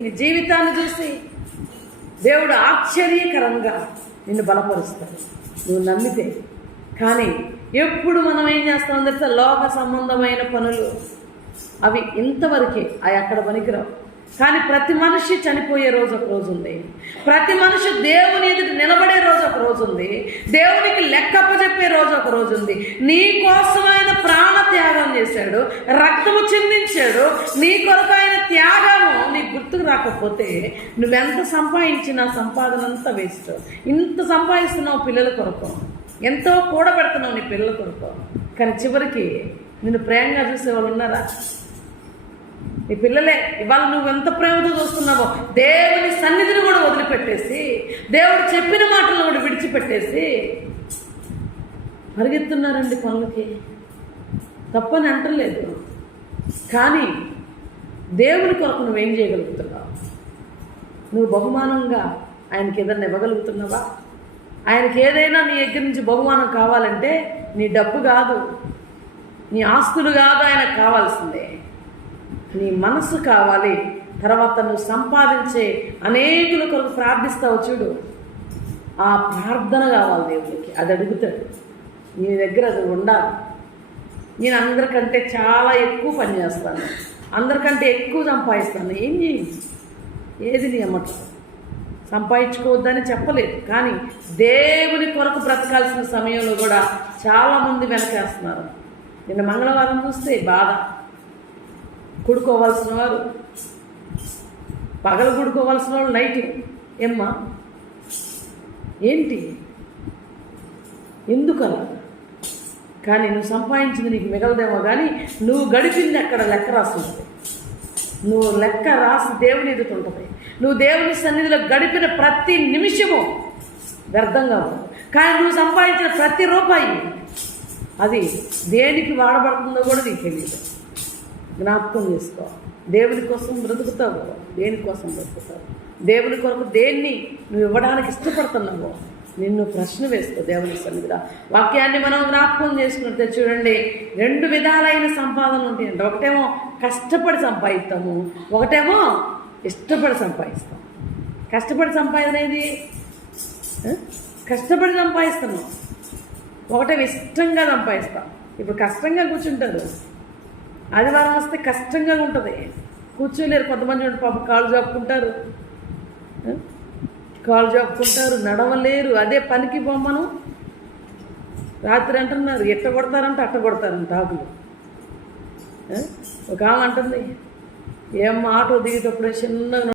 నీ జీవితాన్ని చూసి దేవుడు ఆశ్చర్యకరంగా నిన్ను బలపరుస్తాడు నువ్వు నమ్మితే. కానీ ఎప్పుడు మనం ఏం చేస్తాం తెలుసా, లోక సంబంధమైన పనులు అవి ఇంతవరకే అవి అక్కడ పనికిరావు. కానీ ప్రతి మనిషి చనిపోయే రోజు ఒక రోజు ఉంది. ప్రతి మనిషి దేవుని ఎదుట నిలబడే రోజు ఒక రోజు ఉంది. దేవునికి లెక్కప్పచెప్పే రోజు ఒక రోజు ఉంది. నీ కోసం ఆయన ప్రాణ త్యాగం చేశాడు, రక్తము చిందించాడు. నీ కొరకు ఆయన త్యాగము నీకు గుర్తుకు రాకపోతే నువ్వెంత సంపాదించినా సంపాదన అంతా వేస్ట్. ఇంత సంపాదిస్తున్నావు పిల్లల కొరకు, ఎంతో కూడబెడుతున్నావు నీ పిల్లల కొరకు, కానీ చివరికి నిన్ను ప్రేమగా చూసేవాళ్ళు ఉన్నారా? నీ పిల్లలే ఇవాళ నువ్వు ఎంత ప్రేమతో చూస్తున్నావో దేవుని సన్నిధిని కూడా వదిలిపెట్టేసి, దేవుడు చెప్పిన మాటలను కూడా విడిచిపెట్టేసి పరిగెత్తున్నారండి పనులకి. తప్పని అంటలేదు, కానీ దేవుని కొరకు నువ్వేం చేయగలుగుతున్నావు? నువ్వు బహుమానంగా ఆయనకి ఏదైనా ఇవ్వగలుగుతున్నావా? ఆయనకి ఏదైనా నీ దగ్గర నుంచి బహుమానం కావాలంటే నీ డబ్బు కాదు, నీ ఆస్తులు కాదు, ఆయనకు కావాల్సిందే నీ మనసు కావాలి. తర్వాత నువ్వు సంపాదించే అనేకుల కొరకు ప్రార్థిస్తావు చూడు, ఆ ప్రార్థన కావాలి దేవుడికి. అది అడుగుతాడు, నీ దగ్గర అది ఉండాలి. నేను అందరికంటే చాలా ఎక్కువ పని చేస్తాను, అందరికంటే ఎక్కువ సంపాదిస్తాను. ఏం చేయి, ఏది నీ అమ్మట సంపాదించుకోవద్దని చెప్పలేదు, కానీ దేవుని కొరకు బ్రతకాల్సిన సమయంలో కూడా చాలామంది వెనకేస్తున్నారు. నిన్న మంగళవారం చూస్తే బాధ. కుడుకోవాల్సిన వారు పగలు, కుడుకోవాల్సిన వాళ్ళు నైట్. ఏమ్మా ఏంటి, ఎందుకలా? కానీ నువ్వు సంపాదించింది నీకు మిగలదేమో, కానీ నువ్వు గడిపింది అక్కడ లెక్క రాసి ఉంటుంది. నువ్వు లెక్క రాసి దేవుని ఎదుట ఉంటుంది. నువ్వు దేవుని సన్నిధిలో గడిపిన ప్రతి నిమిషము వ్యర్థంగా ఉంటుంది. కానీ నువ్వు సంపాదించిన ప్రతి రూపాయి అది దేనికి వాడబడుతుందో కూడా నీకు తెలియదు. జ్ఞాపకం చేసుకో. దేవుని కోసం బ్రతుకుతావు, దేనికోసం బ్రతుకుతావు? దేవుని కొరకు దేన్ని నువ్వు ఇవ్వడానికి ఇష్టపడుతున్నావో నిన్ను ప్రశ్న వేసుకో దేవుని సన్నిధిలో. వాక్యాన్ని మనం జ్ఞాపకం చేసుకుంటే చూడండి, 2 విధాలైన సంపాదన ఉంటాయంట. ఒకటేమో కష్టపడి సంపాదిస్తాము, ఒకటేమో ఇష్టపడి సంపాదిస్తాం. కష్టపడి సంపాదన ఏది? కష్టపడి సంపాదిస్తున్నాం. ఒకటేమో ఇష్టంగా సంపాదిస్తాం. ఇప్పుడు కష్టంగా కూర్చుంటారు, ఆదివారం వస్తే కష్టంగా ఉంటుంది, కూర్చోలేరు. కొంతమంది పాప కాళ్ళు జాపుకుంటారు, నడవలేరు. అదే పనికి బొమ్మను రాత్రి అంటున్నారు, ఎట్ట కొడతారంటే అట్ట కొడతారంట ఆకులు. ఒక ఆమె అంటుంది, ఏం ఆటో దిగేటప్పుడు చిన్నగా